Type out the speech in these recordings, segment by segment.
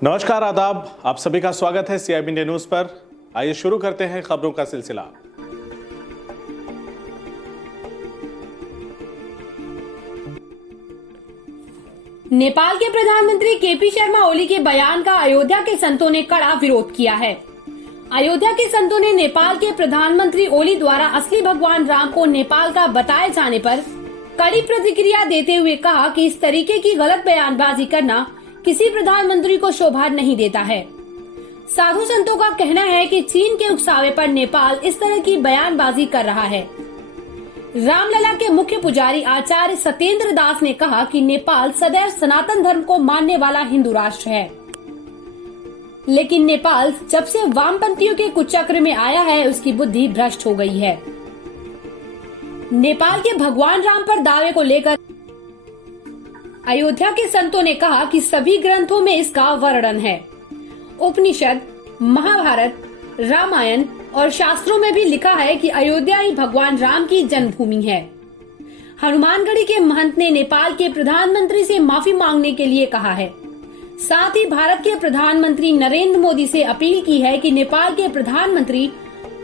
नमस्कार, आदाब। आप सभी का स्वागत है CIB इंडिया न्यूज पर। आइए शुरू करते हैं खबरों का सिलसिला। नेपाल के प्रधानमंत्री केपी शर्मा ओली के बयान का अयोध्या के संतों ने कड़ा विरोध किया है। अयोध्या के संतों ने नेपाल के प्रधानमंत्री ओली द्वारा असली भगवान राम को नेपाल का बताए जाने पर कड़ी प्रतिक्रिया देते हुए कहा कि इस तरीके की गलत बयानबाजी करना किसी प्रधानमंत्री को शोभा नहीं देता है। साधु संतों का कहना है कि चीन के उकसावे पर नेपाल इस तरह की बयानबाजी कर रहा है। रामलला के मुख्य पुजारी आचार्य सत्येंद्र दास ने कहा कि नेपाल सदैव सनातन धर्म को मानने वाला हिंदू राष्ट्र है, लेकिन नेपाल जब से वामपंथियों के कुचक्र में आया है उसकी बुद्धि भ्रष्ट हो गई है। नेपाल के भगवान राम पर दावे को लेकर अयोध्या के संतों ने कहा कि सभी ग्रंथों में इसका वर्णन है। उपनिषद, महाभारत, रामायण और शास्त्रों में भी लिखा है कि अयोध्या ही भगवान राम की जन्मभूमि है। हनुमानगढ़ी के महंत ने नेपाल के प्रधानमंत्री से माफी मांगने के लिए कहा है। साथ ही भारत के प्रधानमंत्री नरेंद्र मोदी से अपील की है कि नेपाल के प्रधानमंत्री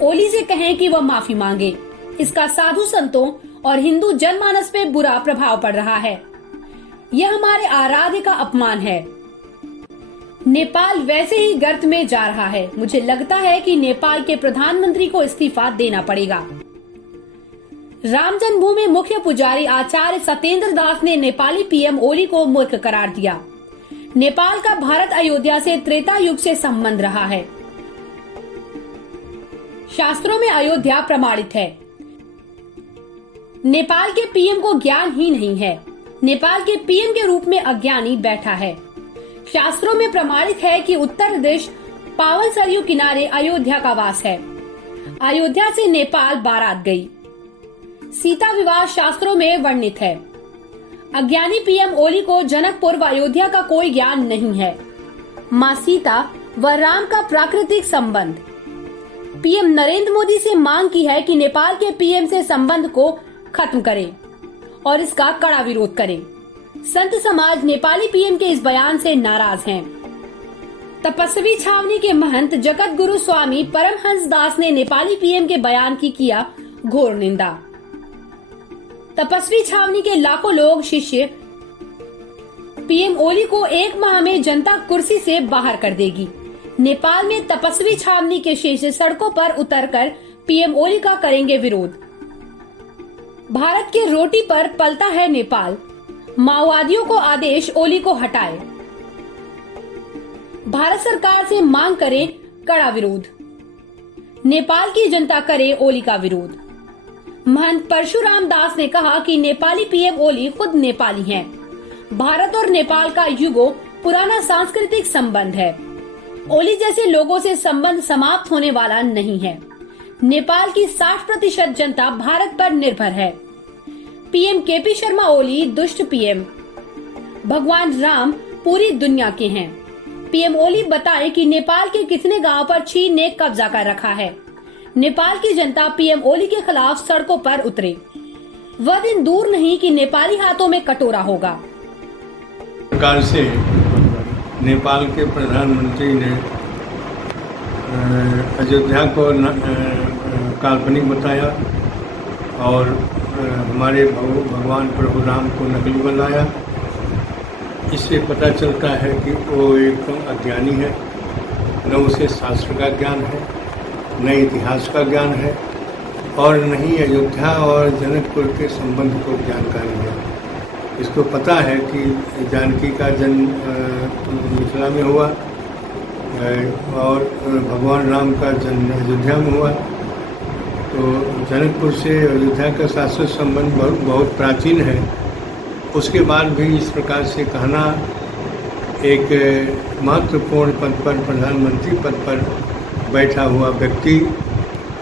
ओली से कहें कि वह माफी मांगे। इसका साधु संतों और हिंदू जनमानस पे बुरा प्रभाव पड़ रहा है। यह हमारे आराध्य का अपमान है। नेपाल वैसे ही गर्त में जा रहा है। मुझे लगता है कि नेपाल के प्रधानमंत्री को इस्तीफा देना पड़ेगा। राम जन्मभूमि मुख्य पुजारी आचार्य सत्येंद्र दास ने नेपाली पीएम ओली को मूर्ख करार दिया। नेपाल का भारत अयोध्या से त्रेता युग से संबंध रहा है। शास्त्रों में अयोध्या प्रमाणित है। नेपाल के पीएम को ज्ञान ही नहीं है। नेपाल के पीएम के रूप में अज्ञानी बैठा है। शास्त्रों में प्रमाणित है कि उत्तर दिश पावन सरयू किनारे अयोध्या का वास है। अयोध्या से नेपाल बारात गई। सीता विवाह शास्त्रों में वर्णित है। अज्ञानी पीएम ओली को जनकपुर व अयोध्या का कोई ज्ञान नहीं है। माँ सीता व राम का प्राकृतिक संबंध। पीएम नरेंद्र मोदी से मांग की है कि नेपाल के पीएम से संबंध को खत्म करें और इसका कड़ा विरोध करें। संत समाज नेपाली पीएम के इस बयान से नाराज हैं। तपस्वी छावनी के महंत जगत गुरु स्वामी परमहंस दास ने नेपाली पीएम के बयान की किया घोर निंदा। तपस्वी छावनी के लाखों लोग शिष्य पीएम ओली को एक माह में जनता कुर्सी से बाहर कर देगी। नेपाल में तपस्वी छावनी के शिष्य सड़कों पर उतरकर पीएम ओली का करेंगे विरोध। भारत के रोटी पर पलता है नेपाल। माओवादियों को आदेश ओली को हटाए। भारत सरकार से मांग करे कड़ा विरोध। नेपाल की जनता करे ओली का विरोध। महंत परशुराम दास ने कहा कि नेपाली पीएम ओली खुद नेपाली हैं। भारत और नेपाल का युगों पुराना सांस्कृतिक संबंध है। ओली जैसे लोगों से संबंध समाप्त होने वाला नहीं है। नेपाल की 60% जनता भारत पर निर्भर है। पीएम केपी शर्मा ओली दुष्ट पीएम। भगवान राम पूरी दुनिया के हैं। पीएम ओली बताएं कि नेपाल के कितने गांव पर चीन ने कब्जा कर रखा है। नेपाल की जनता पीएम ओली के खिलाफ सड़कों पर उतरे। वह दिन दूर नहीं कि नेपाली हाथों में कटोरा होगा। सरकार से नेपाल के प्रधानमंत्री ने अयोध्या को काल्पनिक बताया और हमारे भगवान प्रभु राम को नकली बनाया। इससे पता चलता है कि वो एकदम अज्ञानी है। न उसे शास्त्र का ज्ञान है, न इतिहास का ज्ञान है और न ही अयोध्या और जनकपुर के संबंध को जानकारी है। इसको पता है कि जानकी का जन्म मिथिला में हुआ और भगवान राम का जन्म अयोध्या में हुआ। तो जनकपुर से अयोध्या का शास्त्र संबंध बहुत प्राचीन है। उसके बाद भी इस प्रकार से कहना एक महत्वपूर्ण पद पर, प्रधानमंत्री पद पर बैठा हुआ व्यक्ति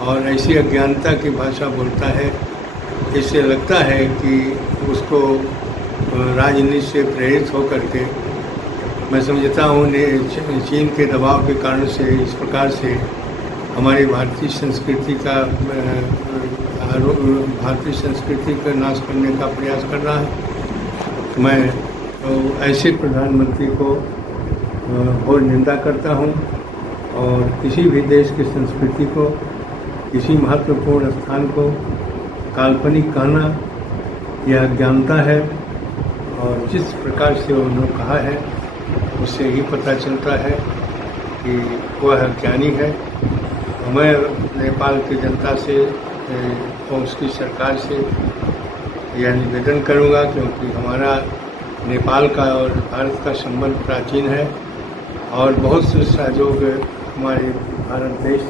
और ऐसी अज्ञानता की भाषा बोलता है। इससे लगता है कि उसको राजनीति से प्रेरित होकर के, मैं समझता हूँ, चीन के दबाव के कारण से इस प्रकार से हमारी भारतीय संस्कृति का नाश करने का प्रयास कर रहा है। मैं ऐसे प्रधानमंत्री को घोर निंदा करता हूँ और किसी भी देश की संस्कृति को, किसी महत्वपूर्ण स्थान को काल्पनिक कहना यह अज्ञानता है। और जिस प्रकार से उन्होंने कहा है उससे ही पता चलता है कि वह अज्ञानी है। मैं नेपाल की जनता से और उसकी सरकार से यह निवेदन करूंगा, क्योंकि हमारा नेपाल का और भारत का संबंध प्राचीन है और बहुत से सहयोग हमारे भारत देश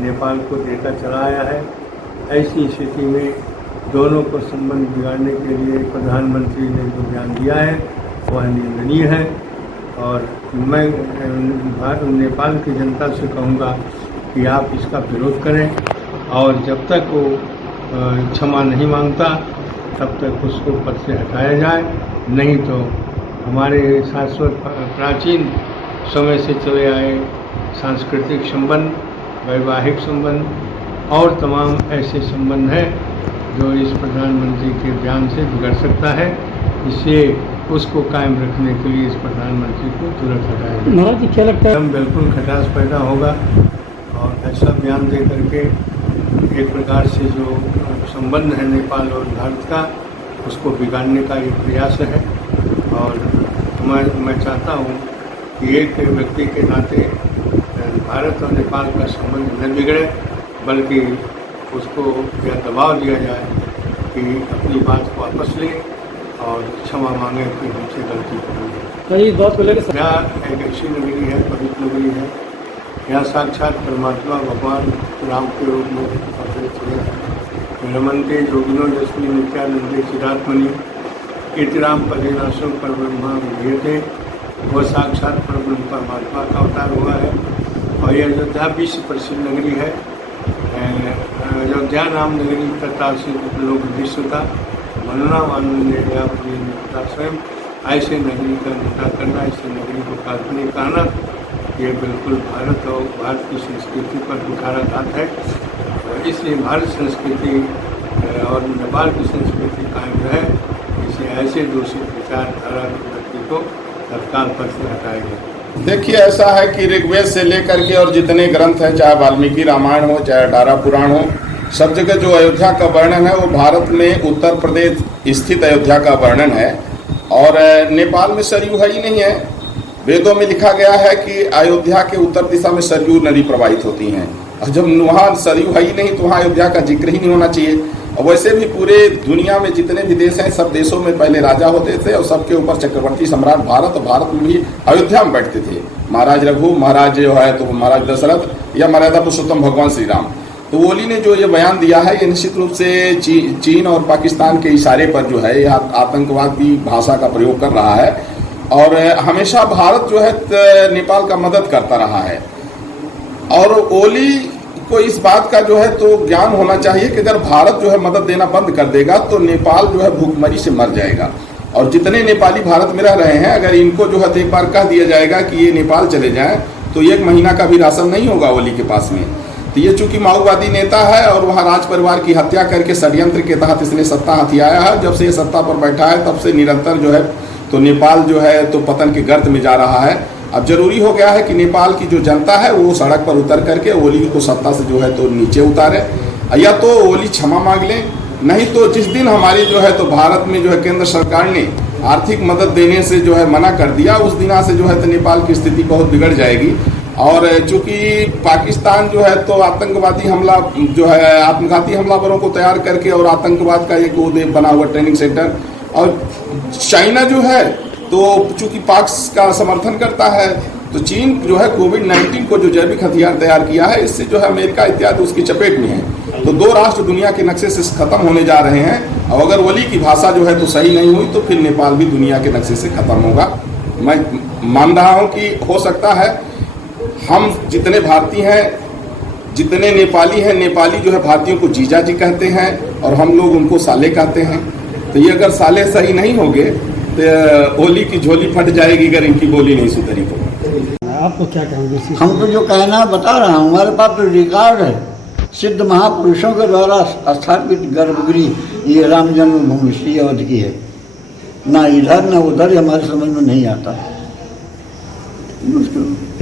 नेपाल को देता चला आया है। ऐसी स्थिति में दोनों को संबंध बिगाड़ने के लिए प्रधानमंत्री ने जो बयान दिया है वह निंदनीय है। और मैं नेपाल की जनता से कहूँगा कि आप इसका विरोध करें और जब तक वो क्षमा नहीं मांगता तब तक उसको पद से हटाया जाए, नहीं तो हमारे शाश्वत प्राचीन समय से चले आए सांस्कृतिक संबंध, वैवाहिक संबंध और तमाम ऐसे संबंध हैं जो इस प्रधानमंत्री के बयान से बिगड़ सकता है। इससे उसको कायम रखने के लिए इस प्रधानमंत्री को तुरंत हटाया जाए। महाराज जी क्या लगता है? हम बिल्कुल खटास पैदा होगा और ऐसा बयान दे करके एक प्रकार से जो संबंध है नेपाल और भारत का उसको बिगाड़ने का एक प्रयास है। और मैं चाहता हूँ कि एक व्यक्ति के नाते भारत और नेपाल का संबंध न बिगड़े, बल्कि उसको यह दबाव दिया जाए कि अपनी बात को वापस ले और क्षमा मांगे कि हमसे गलती करेंगे। इस बात को लेकर यहाँ एक ऐसी नगरी है, पवित्र नगरी है, यहाँ साक्षात परमात्मा भगवान राम के रूप में अवतरित हुए। रमन्ते योगिनो यस्मिन् नित्यानंदे चिदात्मनि कीर्तिराम पदेनाशो पर ब्रह्मा विधीयते। वह साक्षात परब्रह्म परमात्मा का अवतार हुआ है। और यह अयोध्या विश्व प्रसिद्ध नगरी है। अयोध्या नाम नगरी तथा से लोग विश्वता मनना मानने स्वयं ऐसे नगरी का निंदा करना, ऐसे नगरी को काल्पनिक कहना, ये बिल्कुल भारत और भारत की संस्कृति पर कुठाराघात है। और इसलिए भारत संस्कृति और नेपाल की संस्कृति कायम रहे, इसे ऐसे दूषित विचारधारा व्यक्ति को तत्काल पद से हटाया गया। देखिए, ऐसा है कि ऋग्वेद से लेकर के और जितने ग्रंथ हैं, चाहे वाल्मीकि रामायण हो, चाहे अठारह पुराण हो, सब जगह जो अयोध्या का वर्णन है वो भारत में उत्तर प्रदेश स्थित अयोध्या का वर्णन है। और नेपाल में सरयू है ही नहीं है। वेदों में लिखा गया है कि अयोध्या के उत्तर दिशा में सरयू नदी प्रवाहित होती हैं। और जब वहाँ सरयू है ही नहीं तो वहाँ अयोध्या का जिक्र ही नहीं होना चाहिए। और वैसे भी पूरे दुनिया में जितने भी देश हैं, सब देशों में पहले राजा होते थे और सबके ऊपर चक्रवर्ती सम्राट भारत में भी अयोध्या में बैठते थे। महाराज रघु, महाराज जो है तो महाराज दशरथ या मर्यादा पुरुषोत्तम भगवान श्री राम। तो ओली ने जो ये बयान दिया है ये निश्चित रूप से चीन और पाकिस्तान के इशारे पर जो है आतंकवाद की भाषा का प्रयोग कर रहा है। और हमेशा भारत जो है नेपाल का मदद करता रहा है। और ओली को इस बात का जो है तो ज्ञान होना चाहिए कि अगर भारत जो है मदद देना बंद कर देगा तो नेपाल जो है भूखमरी से मर जाएगा। और जितने नेपाली भारत में रह रहे हैं, अगर इनको जो है एक बार कह दिया जाएगा कि ये नेपाल चले जाएं तो 1 महीना का भी राशन नहीं होगा ओली के पास में। तो ये चूंकि माओवादी नेता है और वहाँ राज परिवार की हत्या करके षड्यंत्र के तहत इसने सत्ता हथियाया है। जब से ये सत्ता पर बैठा है तब से निरंतर जो है तो नेपाल जो है तो पतन के गर्त में जा रहा है। अब जरूरी हो गया है कि नेपाल की जो जनता है वो सड़क पर उतर करके ओली को सत्ता से जो है तो नीचे उतारे, या तो ओली क्षमा मांग लें, नहीं तो जिस दिन हमारी जो है तो भारत में जो है केंद्र सरकार ने आर्थिक मदद देने से जो है मना कर दिया, उस दिन से जो है तो नेपाल की स्थिति बहुत बिगड़ जाएगी। और चूंकि पाकिस्तान जो है तो आतंकवादी हमला जो है आत्मघाती हमलावरों को तैयार करके और आतंकवाद का एक वो बना हुआ ट्रेनिंग सेंटर, और चाइना जो है तो चूंकि पाक का समर्थन करता है, तो चीन जो है कोविड-19 को जो जैविक हथियार तैयार किया है, इससे जो है अमेरिका इत्यादि उसकी चपेट में है। तो 2 राष्ट्र दुनिया के नक्शे से खत्म होने जा रहे हैं। और अगर ओली की भाषा जो है तो सही नहीं हुई तो फिर नेपाल भी दुनिया के नक्शे से खत्म होगा। मैं मान रहा हूँ कि हो सकता है हम जितने भारतीय हैं, जितने नेपाली हैं, नेपाली जो है भारतीयों को जीजा जी कहते हैं और हम लोग उनको साले कहते हैं। तो ये अगर साले सही नहीं होंगे तो ओली की झोली फट जाएगी अगर इनकी बोली नहीं सुधरी तो। आपको क्या कहेंगे? हमको जो कहना बता रहा हूँ, हमारे पास तो रिकॉर्ड है, सिद्ध महापुरुषों के द्वारा स्थापित गर्भगृह ये राम जन्मभूमि श्री अवध की है। ना इधर ना उधर हमारे समझ में नहीं आता। नमस्कार।